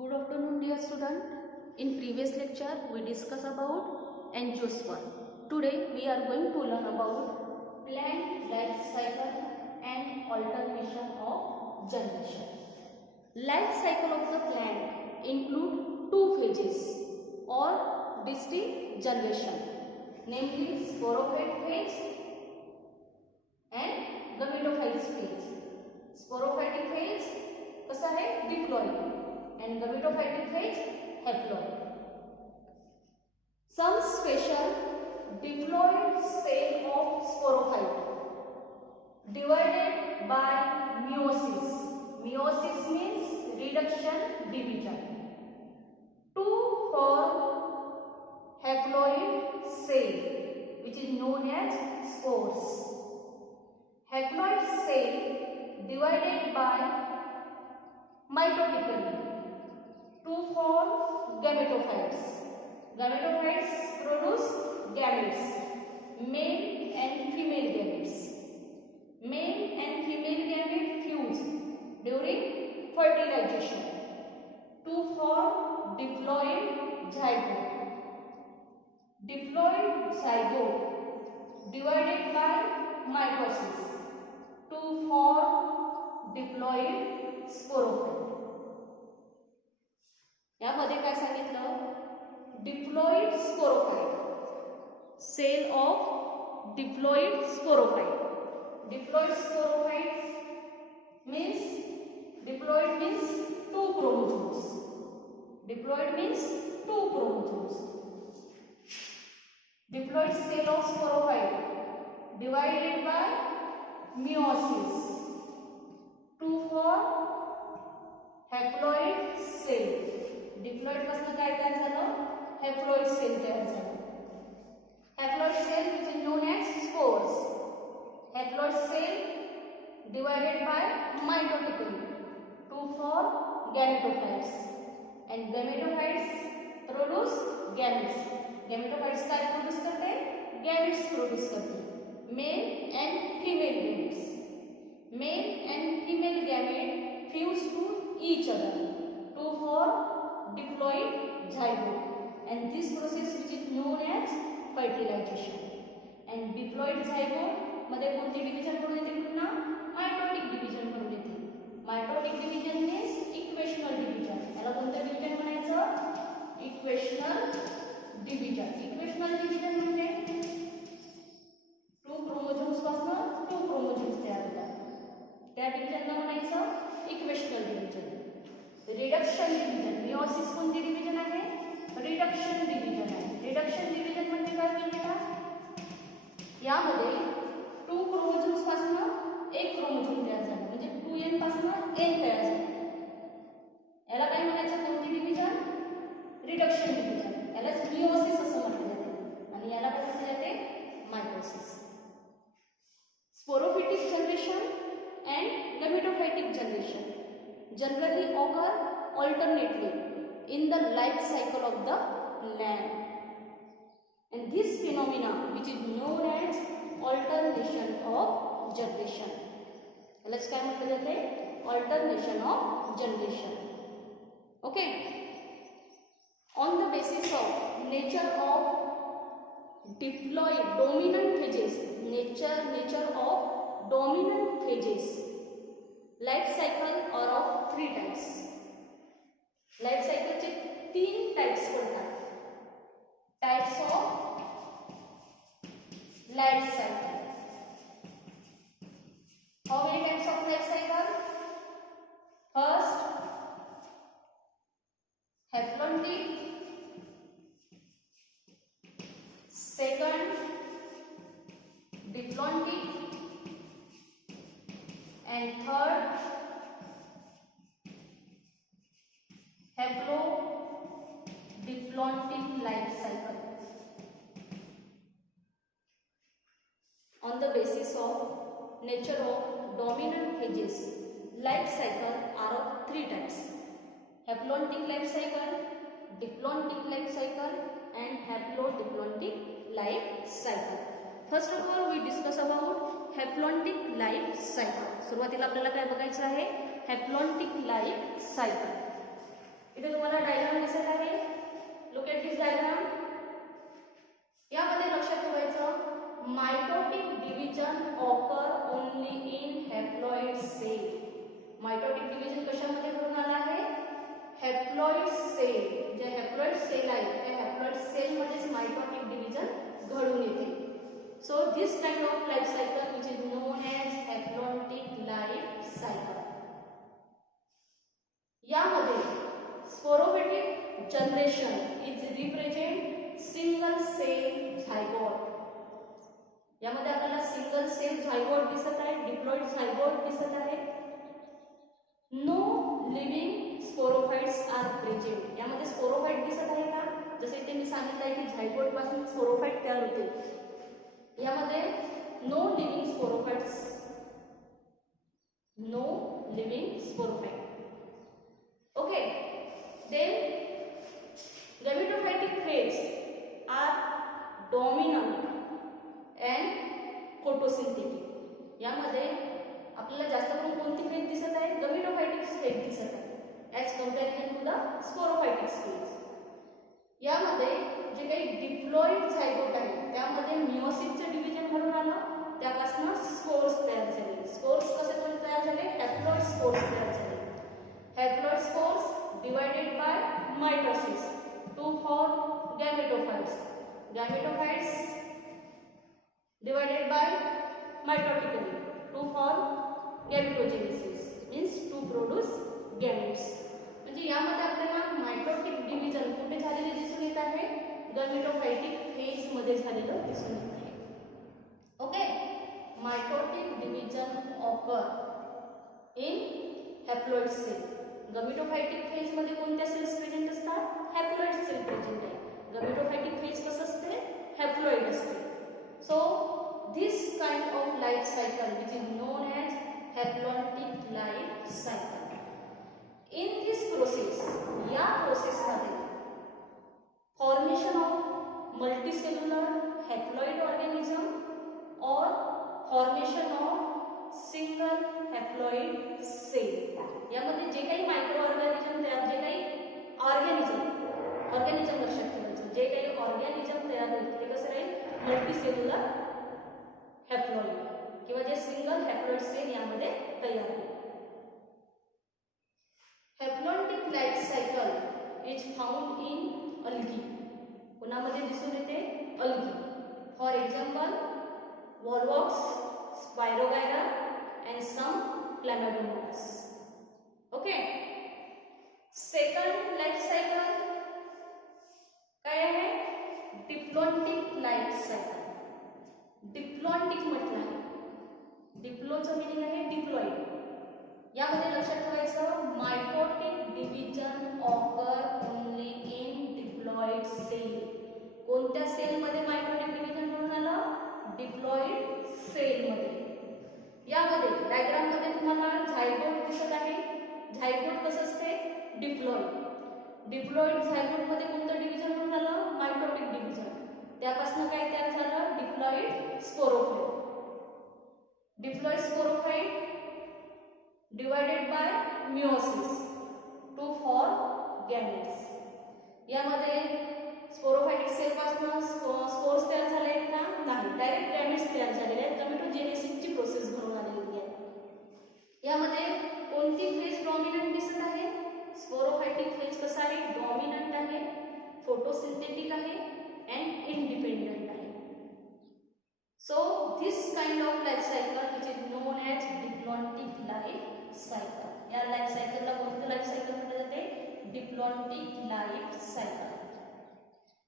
Good afternoon, dear student. In previous lecture, we discussed about angiosperm. Today, we are going to learn about plant life cycle and alternation of generation. Life cycle of the plant include two phases or distinct generation, namely sporophyte phase and gametophyte phase. Sporophytic phase कसा है diploid and gametophytic phase haploid. Some special diploid cell of sporophyte divided by meiosis. Meiosis means reduction division to form haploid cell which is known as spores. Haploid cell divided by mitotically to form gametophytes. Gametophytes produce gametes, male and female gametes. Male and female gametes fuse during fertilization to form diploid zygote. Diploid zygote divided by mitosis to form diploid sporophyte. यामध्ये काय सांगितलं diploid sporophyte cell of diploid sporophyte. Diploid sporophyte means two chromosomes. Diploid means two chromosomes. Diploid cell of sporophyte divided by meiosis to form haploid cell. Diploid पासून काय तयार झालं haploid cell तयार झालं. Haploid cell which is known as spores. Haploid cell divided by mitotically to form gametophytes and gametophytes produce gametes. gametophytes काय produce करते gametes produce करते mail and female gametes. Male and female gamete fuse to each other to form diploid zygote and this process which is known as fertilization. And diploid zygote मध्ये कोणती division करून येते पुन्हा mitotic division करून येते. Mitotic division means equational division. याला कोणतं division म्हणायचं इक्वेशनल डिव्हिजन. इक्वेशनल डिव्हिजन म्हणजे टू क्रोमोझोम्स पासून टू क्रोमोझोम्स तयार होतात त्या डिव्हिजनला म्हणायचं equational division. Reduction division meiosis कोणती डिव्हिजन आहे रिडक्शन डिव्हिजन आहे. रिडक्शन डिव्हिजन म्हणजे काय बेटा यामध्ये टू क्रोमोझोम्स पासून एक क्रोमोझोम तयार झाला म्हणजे 2n पासून n तयार झाला. याला काय म्हणायचं कोणती डिव्हिजन रिडक्शन डिव्हिजन. यालाच मियोसिस असं म्हटलं जाते आणि याला काय म्हटलं जाते mitosis. Sporophytic generation and gametophytic generation generally occur alternately in the life cycle of the plant and this phenomena which is known as alternation of generation. यालाच काय म्हटलं जाते alternation of generation. Okay, on the basis of nature of diploid dominant phases, nature of dominant phases, life cycle are of three types. Life cycle चे तीन types पडतात. Types of life cycle. How many types of life cycle? First, haplontic. Second, diplontic. And third, haplodiplontic life cycle. On the basis of nature of dominant phases, life cycle are of three types: haplontic life cycle, diplontic life cycle, and haplodiplontic life cycle. First of all, we discuss about haplontic life cycle. सुरुवातीला आपल्याला काय बघायचं आहे haplontic life cycle. इथे at this diagram. यामध्ये लक्षात ठेवायचं mitotic division occur only in haploid cell. Mitotic division कशामध्ये घडून आला आहे? Haploid cell. जे हॅप्लॉइड सेल आहे त्या हॅप्लॉइड सेल मध्येच मायटोटिक डिव्हिजन घडून येते. So this kind of life cycle which is known as haplontic life cycle. यामध्ये sporophytic generation is represent single cell zygote. यामध्ये आपल्याला सिंगल सेल झायगोट दिसत आहे, डिप्लॉइड झायगोट दिसत आहे. No living sporophytes are present. यामध्ये स्पोरोफाइट दिसत आहे का? जसे ते मी सांगितलं आहे की झायगोट पासून स्पोरोफाइट तयार होते. यामध्ये no living sporophytes, no living sporophyte. Okay, then gametophytic phase are dominant and photosynthetic. यामध्ये आपल्याला जास्त करून कोणती फेज दिसत आहे? गमेटोफायटिक फेज दिसत आहे as comparison to the sporophytic phase. यामध्ये जे काही डिप्लॉइड झायगोट आहे त्यामध्ये मिओसिसचे डिव्हिजन घडून आलं, त्यापासून स्पोर्स तयार झाले. स्पोर्स कसे तयार झाले? हॅप्लॉइड स्पोर्स तयार झाले. Haploid spores divided by mitosis to form gametophytes. Gametophytes divided by mitotically to form gametogenesis, means to produce gametes. म्हणजे यामध्ये आपल्याला मायटोटिक डिव्हिजन कुठे झालेले दिसून येत आहे? गमेटोफायटिक फेज मध्ये झालेलं दिसून येत आहे. Okay, mitotic division occur in haploid cell. Gametophytic phase मध्ये कोणत्या सेल्स प्रेझेंट असतात? हॅप्लॉइड सेल प्रेझेंट आहे. गमेटोफायटिक फेज कसं असते? हॅप्लॉइड असते. So this kind of life cycle which is known as haplontic life cycle. In this process, या प्रोसेसमध्ये formation of multicellular haploid organism और formation of single haploid cell. यामध्ये जे काही मायक्रो ऑर्गॅनिझम तयार, जे काही ऑर्गॅनिझम लक्षात ठेवायचं, जे काही ऑर्गॅनिझम तयार होईल ते कसं राहील? मल्टीसेल्युलर हॅप्लॉइड किंवा जे सिंगल हॅप्लॉइड सेल यामध्ये तयार होईल. Haplontic life cycle is found in algae. कोणामध्ये दिसून येते? Algae. For example Volvox, Spirogyra and some Chlamydomonas. Okay. Second life cycle काय आहे? Diplontic life cycle. डिप्लॉन्टिक म्हटलं आहे, डिप्लोचं मिनिंग आहे डिप्लॉइड. यामध्ये लक्षात ठेवायचं mitotic division occur only in diploid cell. कोणत्या सेलमध्ये मायटोटिक डिव्हिजन घडून आलं? डिप्लॉइड सेलमध्ये. यामध्ये डायग्राम मध्ये तुम्हाला झायगोट दिसत आहे. झायगोट कसं असते? डिप्लॉइड. डिप्लॉइड झायगोट मध्ये कोणतं डिव्हिजन होऊन झालं? Mitotic division. त्यापासून काय तयार झालं? Diploid sporophyte. Diploid sporophyte divided by meiosis to form gametes. यामध्ये स्पोरोफायटिक सेल पासून स्पोर्स तयार झाले आहेत का? नाही, डायरेक्ट गॅमेट्स तयार झालेले आहेत. गमेटोजेनेसिसची प्रोसेस घडून आलेली आहे. यामध्ये कोणती फेज डॉमिनंट दिसत आहे? स्पोरोफायटिक फेज कसा आहे? डॉमिनंट आहे, फोटोसिंथेटिक आहे अँड इंडिपेंडंट आहे. So this kind of life cycle which is known as diplontic life cycle. या लाइफ सायकलला कोणतं लाइफ सायकल म्हटलं जाते? Diplontic life cycle.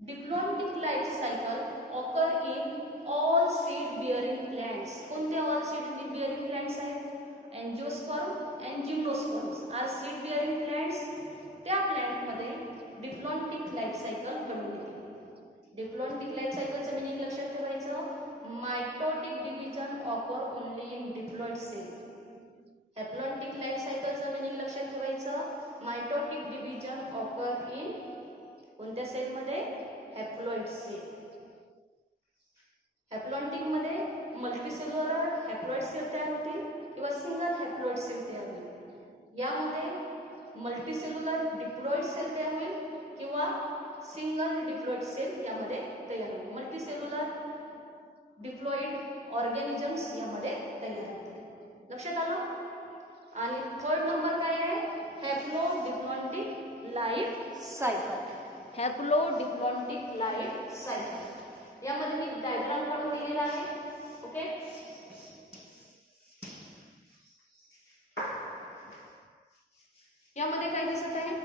Diplontic life cycle occur in all seed bearing plants. कोणते all seed bearing plants आहेत? Angiosperm and gymnosperms are seed bearing plants. त्या plant मध्ये diplontic life cycle घडून येते. डिप्लॉन्टिक लाइफ सायकलचं meaning लक्षात ठेवायचं mitotic division occur only in diploid cell. Haplontic life सायकलचं मिनिंग लक्षात ठेवायचं मायटोटिक डिव्हिजन ऑकर इन कोणत्या सेलमध्ये? Haploid sale. हॅप्लॉन्टिक मध्ये मल्टीसेल्युलर हॅप्लॉइड सेल तयार होतील किंवा सिंगल हॅप्लॉइड सेल तयार होईल. यामध्ये मल्टीसेल्युलर डिप्लॉइड सेल तयार होईल किंवा सिंगल डिप्लॉइड सेल यामध्ये तयार होते. मल्टीसेल्युलर डिप्लॉइड ऑर्गॅनिजम्स यामध्ये तयार होते. लक्षात आलं. आणि थर्ड नंबर काय आहे, हॅप्लोडिप्लॉइडिक लाईफ सायकल. हॅप्लोडिप्लॉइडिक लाईफ सायकल यामध्ये मी डायग्राम काढून दिलेला आहे. ओके, यामध्ये काय दिसत आहे,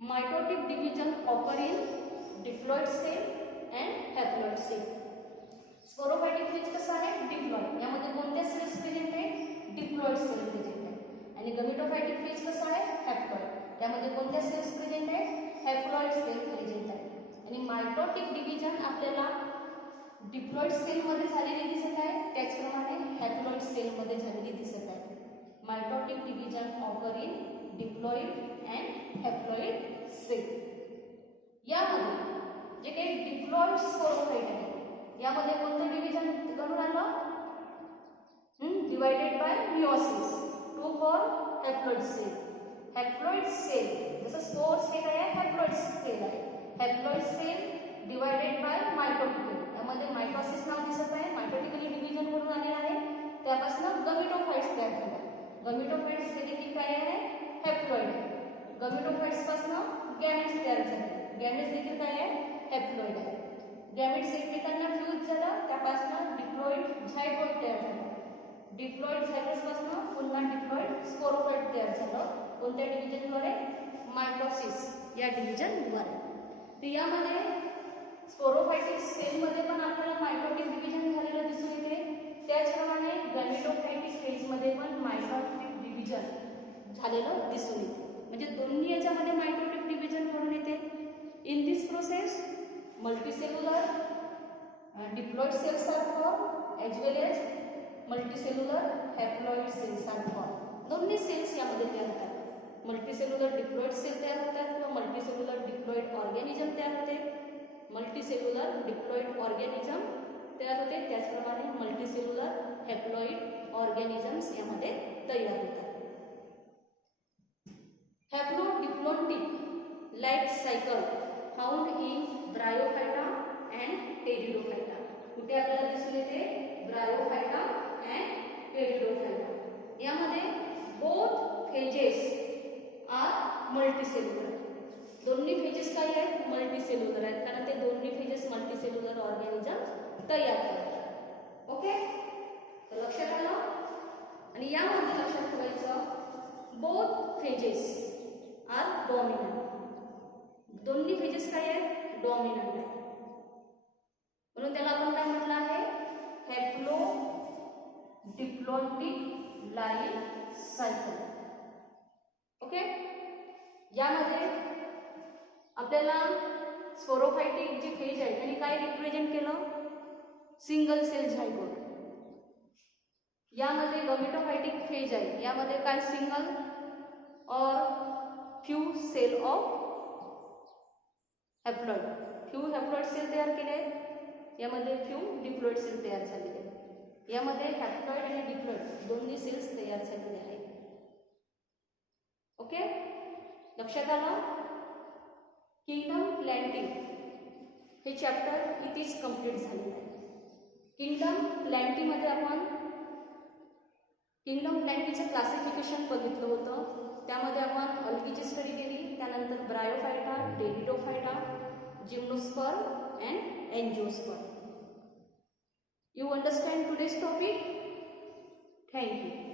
mitotic division occur in diploid cell and haploid cell. Sporophytic phase कसा आहे, डिप्लॉइड. यामध्ये कोणत्या सेल्स प्रेझेंट आहे, डिप्लॉइड सेल प्रेझेंट आहे. आणि गमेटोफायटिक फेज कसा आहे, हॅप्लॉइड. त्यामध्ये कोणत्या सेल्स प्रेझेंट आहे, हॅप्लॉइड सेल प्रेझेंट आहे. आणि मायटोटिक डिव्हिजन आपल्याला डिप्लॉइड सेलमध्ये झालेली दिसत आहे, त्याचप्रमाणे हॅप्लॉइड सेलमध्ये झालेली दिसत आहे. Mitotic division occur in diploid and haploid cell. यामध्ये जे काही डिप्लॉइड स्पोरोफाइट आहे, यामध्ये कोणतं डिव्हिजन घडून आलं, divided by meiosis. 2 for haploid cell. Haploid cell जसं स्पोर्स हे काय आहे, हॅप्लॉइड सेल आहे. Haploid cell divided by mitotical. यामध्ये मायटोसिस नाव दिसत आहे, मायटोटिकली डिव्हिजन करून आलेलं आहे. त्यापासून गमेटोफाइट्स तयार झाले. गमेटोफाइट्स हे देखील काय आहे, हॅप्लॉइड. गमेटोफाइट्स पासून गॅमेट्स तयार झाले. गॅमेट्स देखील काय आहे, हॅप्लॉइड आहे. गॅमेट्स एकमेकांना फ्यूज झालं, त्यापासून डिप्लॉइड झायगोट तयार झालं. डिप्लॉइड झायगोट्स पासून पुन्हा डिप्लॉइड स्पोरोफाइट तयार झालं. कोणत्या डिव्हिजनद्वारे, मायटोसिस या डिव्हिजनद्वारे. तर यामध्ये स्पोरोफायटिक सेलमध्ये पण आपल्याला मायटोटिक डिव्हिजन झालेलं दिसून येते. त्याचप्रमाणे गॅमेटोफायटिक फेजमध्ये पण मायटोटिक डिव्हिजन झालेलं दिसून येते. म्हणजे दोन्ही याच्यामध्ये मायटोटिक डिव्हिजन घडून येते. In this process multicellular diploid cells are form as well as multicellular haploid cells are form. दोन्ही सेल्स यामध्ये तयार होतात. मल्टीसेल्युलर डिप्लॉइड सेल तयार होतात किंवा मल्टीसेल्युलर डिप्लॉइड ऑर्गॅनिझम तयार होते. मल्टीसेल्युलर डिप्लॉइड ऑर्गॅनिझम तयार होते. त्याचप्रमाणे मल्टीसेल्युलर हॅप्लॉइड ऑर्गॅनिझम्स यामध्ये तयार होतात. Haplodiploidic life cycle found in Bryophyta and Pteridophyta. कुठे आपल्याला दिसून येते, ब्रायोफायटा अँड टेरिडोफायटा. यामध्ये बोथ फेजेस आर मल्टीसेल्युलर. दोन्ही फेजेस काय आहेत, मल्टीसेल्युलर आहेत, कारण ते दोन्ही फेजेस मल्टीसेल्युलर ऑर्गॅनिझम तयार करतात. ओके, तर लक्षात आलं. आणि यामध्ये लक्षात ठेवायचं, बोथ फेजेस आर डॉमिनंट. दोन्ही फेजेस काय आहेत, डॉमिनंट आहे. म्हणून त्याला आपण काय म्हटलं आहे, हॅप्लो डिप्लॉइडिक लाईफ सायकल. ओके, यामध्ये आपल्याला स्पोरोफायटिक जी फेज आहे त्यांनी काय रिप्रेझेंट केलं, सिंगल सेल झायगोट. यामध्ये गमेटोफायटिक फेज आहे, यामध्ये काय single or few cell of haploid. Few haploid cell तयार केले आहेत, यामध्ये फ्यू डिप्लॉइड सेल तयार झालेले आहेत. यामध्ये हॅप्लॉइड आणि डिप्लॉइड दोन्ही सेल्स तयार झालेले आहेत. ओके, लक्षात आलं. किंगडम प्लॅन्टिंग हे चॅप्टर इथेच कंप्लीट झालेलं आहे. किंगडम प्लॅन्टिंगमध्ये आपण किंगडम प्लॅन्टिंगचं क्लासिफिकेशन बघितलं होतं. त्यामध्ये आपण अल्गीची स्टडी केली, त्यानंतर Bryophyta, Pteridophyta, gymnosperm and angiosperm. You understand today's topic? Thank you.